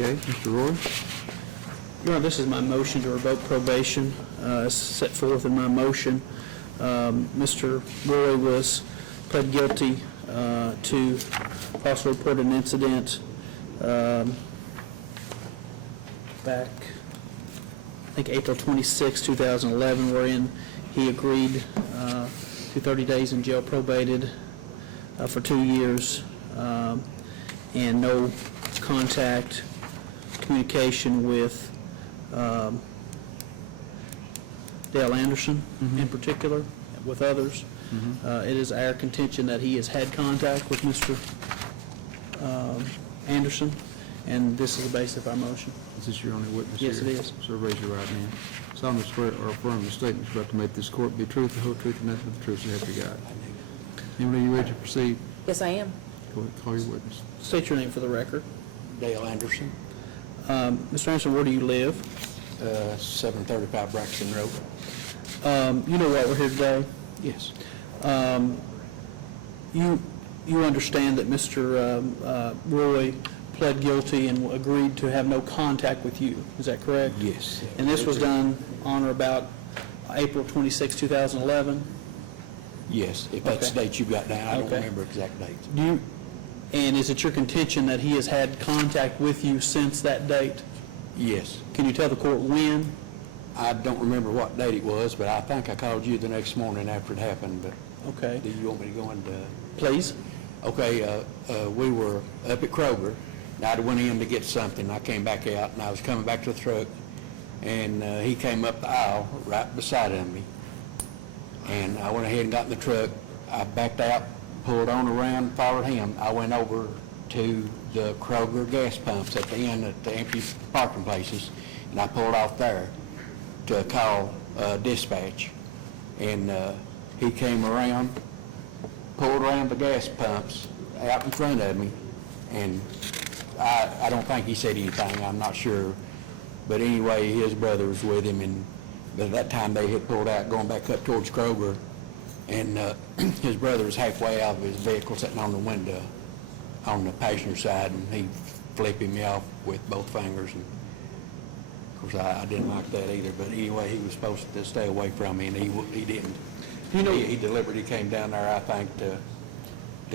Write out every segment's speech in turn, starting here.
Okay, Mr. Roy? Your Honor, this is my motion to revoke probation, as set forth in my motion. Mr. Roy was pled guilty to falsely report an incident back, I think, April 26, 2011, wherein he agreed to 30 days in jail probated for 2 years and no contact, communication with Dale Anderson in particular, with others. It is our contention that he has had contact with Mr. Anderson, and this is the basis of our motion. Is this your only witness Yes, here? it is. So raise your right hand. Solemnly swear or affirm the statement you're about to make this court be truth, the whole truth, and nothing but the truth, so help you God. Emily, you ready to proceed? Yes, I am. Go ahead, call your witness. State your name for the record. Dale Anderson, Mr. Anderson, where do you live? 735 Braxton Road. You know why we're here today? Yes. You understand that Mr. Roy pled guilty and agreed to have no contact with you, is that correct? Yes. And this was done on or about April 26, 2011? Yes, if that's the Okay. date you got down, I don't Okay. remember exact dates. And is it your contention that he has had contact with you since that date? Yes. Can you tell the court when? I don't remember what date it was, but I think I called you the next morning after it happened, but Okay, do you want me to go into? please. Okay, we were up at Kroger, and I went in to get something. I came back out, and I was coming back to the truck, and he came up the aisle right beside of me. And I went ahead and got in the truck. I backed out, pulled on around, followed him. I went over to the Kroger gas pumps at the end at the empty parking places, and I pulled off there to call dispatch. And he came around, pulled around the gas pumps out in front of me, and I don't think he said anything, I'm not sure. But anyway, his brother was with him, and but at that time they had pulled out going back up towards Kroger, and his brother was halfway out of his vehicle sitting on the window on the passenger side, and he flipping me off with both fingers. And of course I didn't like that either, but anyway, he was supposed to stay away from me, and he didn't. You know, He deliberately came down there, I think, to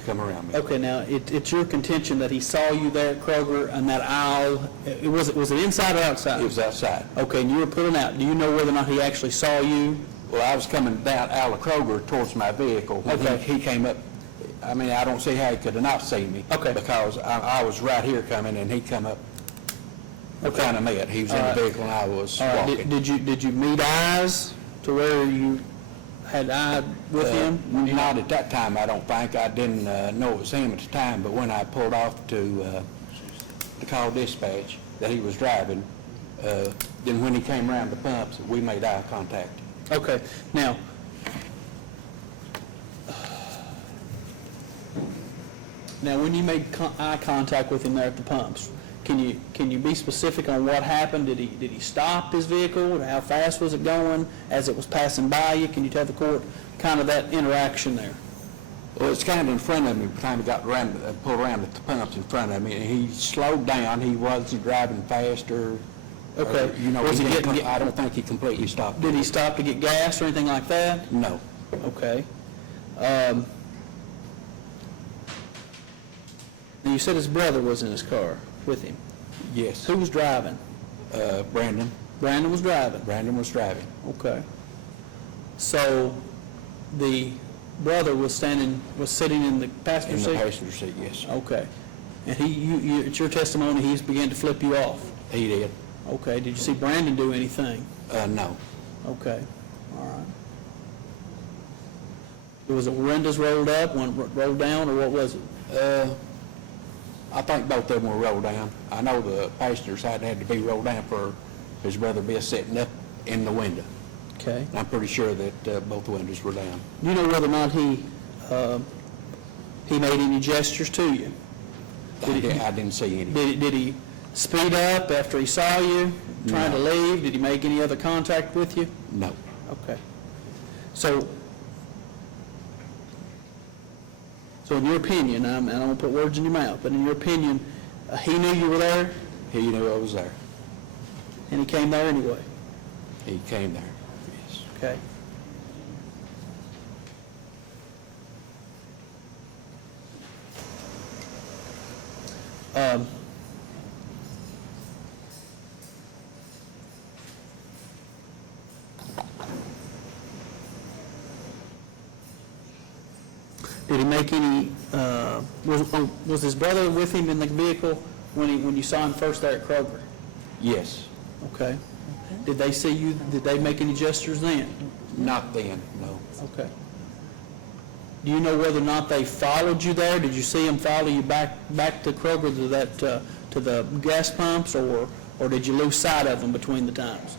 come around me. okay, now, it's your contention that he saw you there at Kroger and that aisle, was it inside or outside? It was outside. Okay, and you were pulling out. Do you know whether or not he actually saw you? Well, I was coming down out of Kroger towards my vehicle. When Okay. He came up, I mean, I don't see how he could have not seen me. Okay. Because I was right here coming, and he come up, we kind of met. He was in the vehicle, and I was All right, walking. did you meet eyes to where you had eye with him? Not at that time, I don't think. I didn't know it was him at the time, but when I pulled off to call dispatch that he was driving, then when he came around the pumps, we made eye contact. Okay, now, when you made eye contact with him there at the pumps, can you be specific on what happened? Did he stop his vehicle? How fast was it going as it was passing by you? Can you tell the court kind of that interaction there? Well, it's kind of in front of me, by the time he got around, pulled around at the pumps in front of me, and he slowed down. He wasn't driving fast or, Okay. you know, Was he getting- I don't think he completely stopped. Did he stop to get gas or anything like that? No. Okay. Now, you said his brother was in his car with him. Yes. Who was driving? Brandon. Brandon was driving. Brandon was driving. Okay. So the brother was sitting in the passenger In the seat? passenger seat, yes. Okay. And it's your testimony he began to flip you off? He did. Okay. Did you see Brandon do anything? No. Okay. All right. Was it windows rolled up, one rolled down, or what was it? I think both of them were rolled down. I know the passenger side had to be rolled down for his brother to be sitting up in the window. Okay. I'm pretty sure that both windows were down. Do you know whether or not he made any gestures to you? I didn't see any. Did he speed up after he saw you trying to leave? Did he make any other contact with you? No. Okay. So in your opinion, and I don't want to put words in your mouth, but in your opinion, he knew you were there? He knew I was there. And he came there anyway? He came there, yes. Okay. Did he make any, was his brother with him in the vehicle when you saw him first there at Kroger? Yes, Okay. Did they see you, did they make any gestures then? not then, no. Okay. Do you know whether or not they followed you there? Did you see them follow you back to Kroger to that, to the gas pumps, or did you lose sight of them between the times?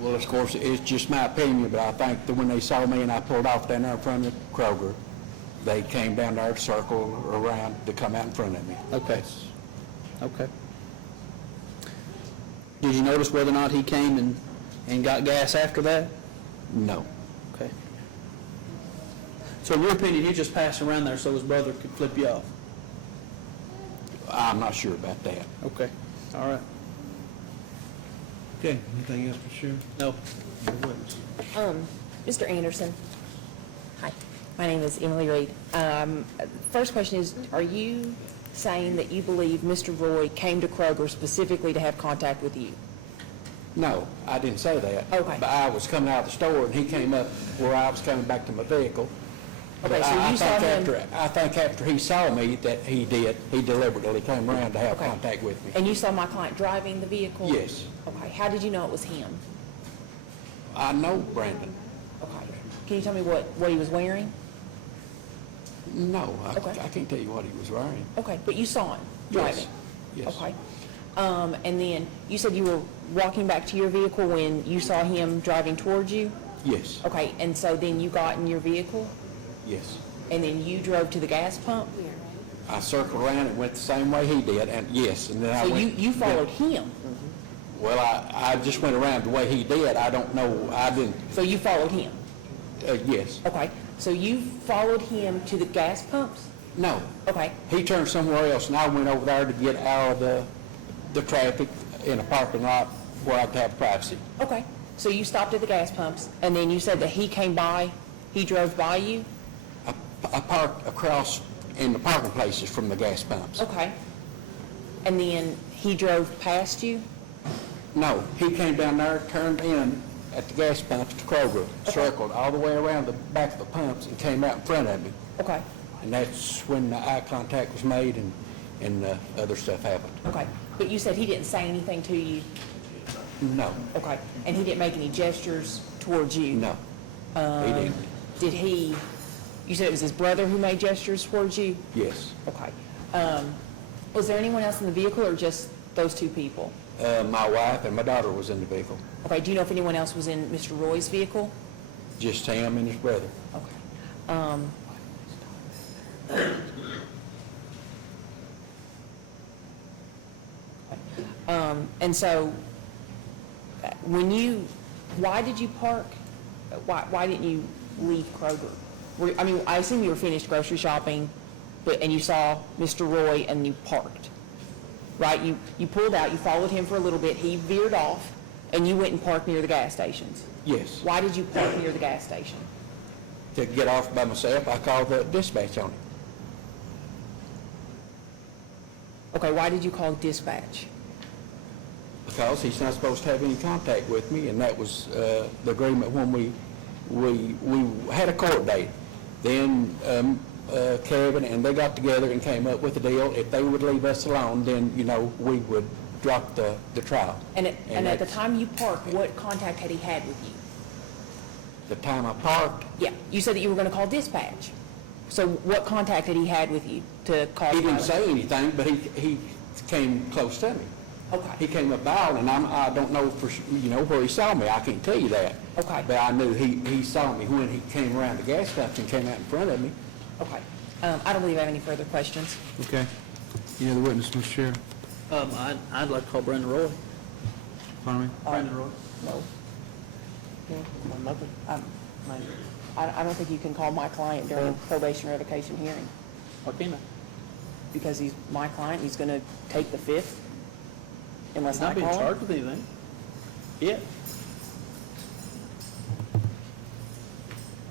Well, of course, it's just my opinion, but I think that when they saw me and I pulled off down there in front of Kroger, they came down there, circled around to come out in front of me. Okay. Okay. Did you notice whether or not he came and got gas after that? No. Okay. So in your opinion, he just passed around there so his brother could flip you off? I'm not sure about that. Okay. All right. Okay, anything else, Mr. Sheriff? No. The witness. Mr. Anderson. Hi, my name is Emily Reed. First question is, are you saying that you believe Mr. Roy came to Kroger specifically to have contact with you? No, I didn't say that. Okay. But I was coming out of the store, and he came up where I was coming back to my vehicle. Okay, But so I you saw think him, I think after he saw me that he deliberately came around to have Okay. contact with me. and you saw my client driving the vehicle? Yes. Okay, how did you know it was him? I know Brandon. Okay, can you tell me what he was wearing? No, Okay. I can't tell you what he was wearing. Okay, but you saw him driving? Yes. Okay. And then you said you were walking back to your vehicle when you saw him driving towards you? Yes, Okay, and so then you got in your vehicle, yes. and then you drove to the gas pump? I circled around and went the same way he did, and yes, and then I So went... you followed him? Well, I just went around the way he did. I don't know, I didn't, So you followed him? yes. Okay, so you followed him to the gas pumps? No, Okay, he turned somewhere else, and I went over there to get out of the traffic in a parking lot where I could have privacy. okay. So you stopped at the gas pumps, and then you said that he came by, he drove by you? I parked across in the parking places from the gas pumps. Okay. And then he drove past you? No, he came down there, turned in at the gas pumps to Kroger, circled all the way around the back of the pumps and came out in front of me. Okay, And that's when the eye contact was made and other stuff happened. okay. But you said he didn't say anything to you? No, Okay. And he didn't make any gestures towards you? no, he didn't. Did he, you said it was his brother who made gestures towards you? Yes. Okay. Was there anyone else in the vehicle or just those two people? My wife and my daughter was in the vehicle, Okay, do you know if anyone else was in Mr. Roy's vehicle? just him and his brother. Okay. And so, why did you park, why didn't you leave Kroger? I assume you were finished grocery shopping, and you saw Mr. Roy and you parked, right? You pulled out, you followed him for a little bit, he veered off, and you went and parked near the gas stations. Yes. Why did you park near the gas station? To get off by myself, I called the dispatch on him. Okay, why did you call dispatch? Because he's not supposed to have any contact with me, and that was the agreement when we had a court date. Then Kevin and they got together and came up with a deal. If they would leave us alone, then, we would drop the trial. And at the that's- time you parked, what contact had he had with you? The time I parked, Yeah, you said that you were going to call dispatch. So what contact had he had with you to call? he didn't 911? say anything, but he came close to me. He Okay, came up out, and I don't know where he saw me. I can't tell you that. Okay. But I knew he saw me when he came around the gas pump and came out in front of me. okay. I don't believe I have any further questions. Okay. Any other witness, Mr. Sheriff? I'd like to call Brandon Roy. Pardon me? Brandon Roy. No. I don't think you can call my client during a probation revocation hearing, Why can't I? because he's my client, he's going to take the fifth. unless He's I not being call him. charged with anything. Yeah.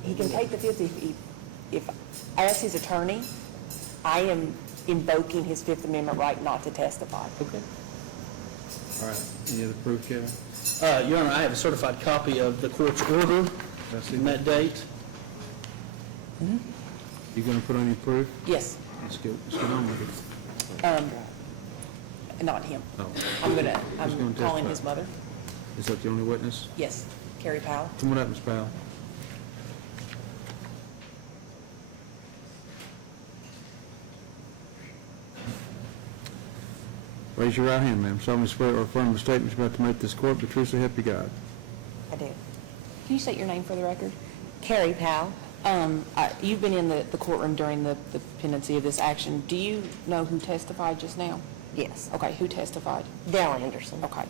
He can take the Fifth if, as his attorney, I am invoking his Fifth Amendment right not to testify. Okay. All right. Any other proof, Kevin? Your Honor, I have a certified copy of the court's order I see from that date. You gonna put on your proof? Yes, Let's get on with it. not him. Oh. I'm gonna calling testify? his mother. Is that the only witness? Yes, Carrie Powell. Come on up, Ms. Powell. Raise your right hand, ma'am. Solemnly swear or affirm the statements you're about to make this court, but truthfully help you God. I do. Can you state your name for the record? Carrie Powell. You've been in the courtroom during the pendency of this action. Do you know who testified just now? Yes. Okay, who testified? Dale Anderson. Okay.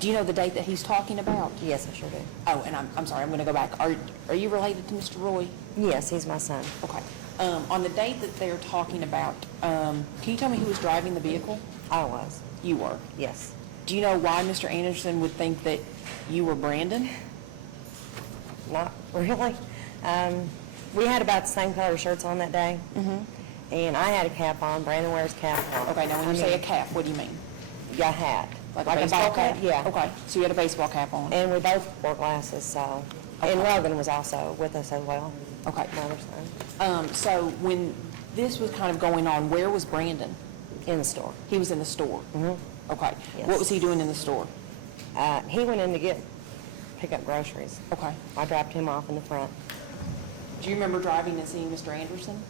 Do you know the date that he's talking about? Yes, I sure do. Oh, and I'm sorry, I'm going to go back. Are you related to Mr. Roy? Yes, he's my son. Okay. On the date that they're talking about, can you tell me who was driving the vehicle? I was. You were. Yes. Do you know why Mr. Anderson would think that you were Brandon? Not really. We had about the same color shirts on that day. And I had a cap on. Brandon wears cap on. Okay, now when you say a cap, what do you mean? Yeah, a hat. Like a baseball cap? Yeah. Okay, so you had a baseball cap on? And we both wore glasses, so. And Okay. Logan was also with us as well. Okay. My other son. So when this was kind of going on, where was Brandon? In the store. He was in the store? Okay. Yes. What was he doing in the store? He went in to pick up groceries. Okay. I dropped him off in the front. Do you remember driving and seeing Mr. Anderson?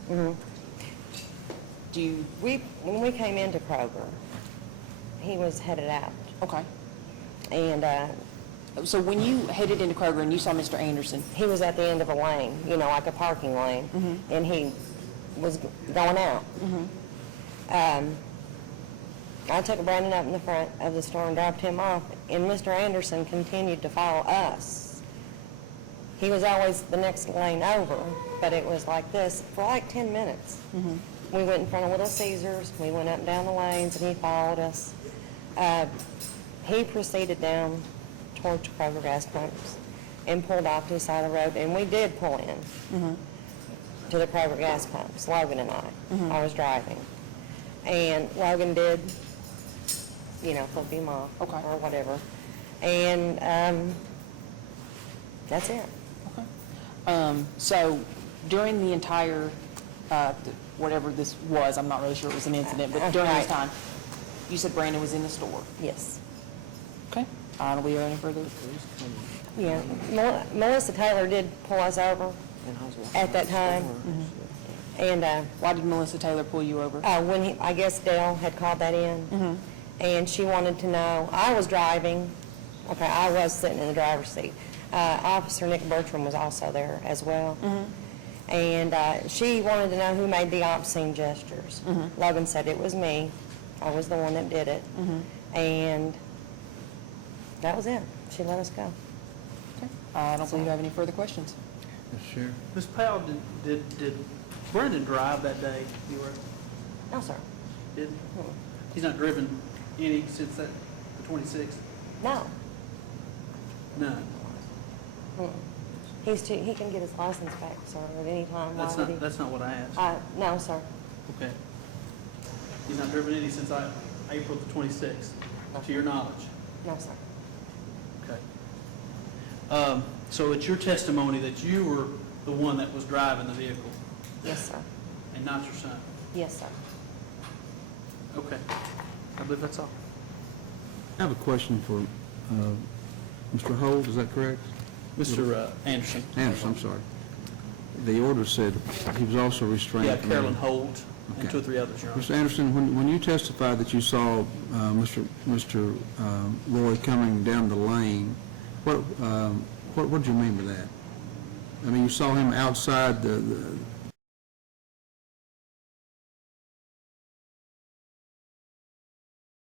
Do you, When we came into Kroger, he was headed out. okay. And So when you headed into Kroger and you saw Mr. Anderson, he was at the end of a lane, like a parking lane, and he was going out. I took Brandon up in the front of the store and dropped him off, and Mr. Anderson continued to follow us. He was always the next lane over, but it was like this for like 10 minutes. We went in front of Little Caesars, we went up and down the lanes, and he followed us. He proceeded down towards Kroger gas pumps and pulled off to the side of the road, and we did pull in to the Kroger gas pumps, Logan and I. I was driving. And Logan did, flip him off Okay. or whatever. And that's it. so during the entire, whatever this was, I'm not really sure it was an incident, but during this Right. time, you said Brandon was in the store? Yes. Okay. I don't believe any further. Yeah. Melissa Taylor did pull us over at that time. And Why did Melissa Taylor pull you over? when I guess Dale had called that in, and she wanted to know, I was driving, okay, I was sitting in the driver's seat. Officer Nick Bertram was also there as well. And she wanted to know who made the obscene gestures. Logan said it was me. I was the one that did it. And that was it. She let us go. I don't believe you have any further questions. Yes, Sheriff. Ms. Powell, did Brendan drive that day you were, No, sir. didn't? He's not driven any since the 26th? No. None. He can get his license back, sir, at any time. Why would he? That's not what I asked. No, sir. Okay. He's not driven any since April the 26th, to your knowledge? No, sir. Okay. So it's your testimony that you were the one that was driving the vehicle Yes, sir. and not your son? Yes, sir. Okay. I believe that's all. I have a question for Mr. Holt, is that correct? Mr. Anderson. Anderson, I'm sorry. The order said he was also restrained. Yeah, from- Carolyn Holt and Okay. 2 or 3 others, Your Honor. Mr. Anderson, when you testified that you saw Mr. Roy coming down the lane, what did you mean by that? I mean, you saw him outside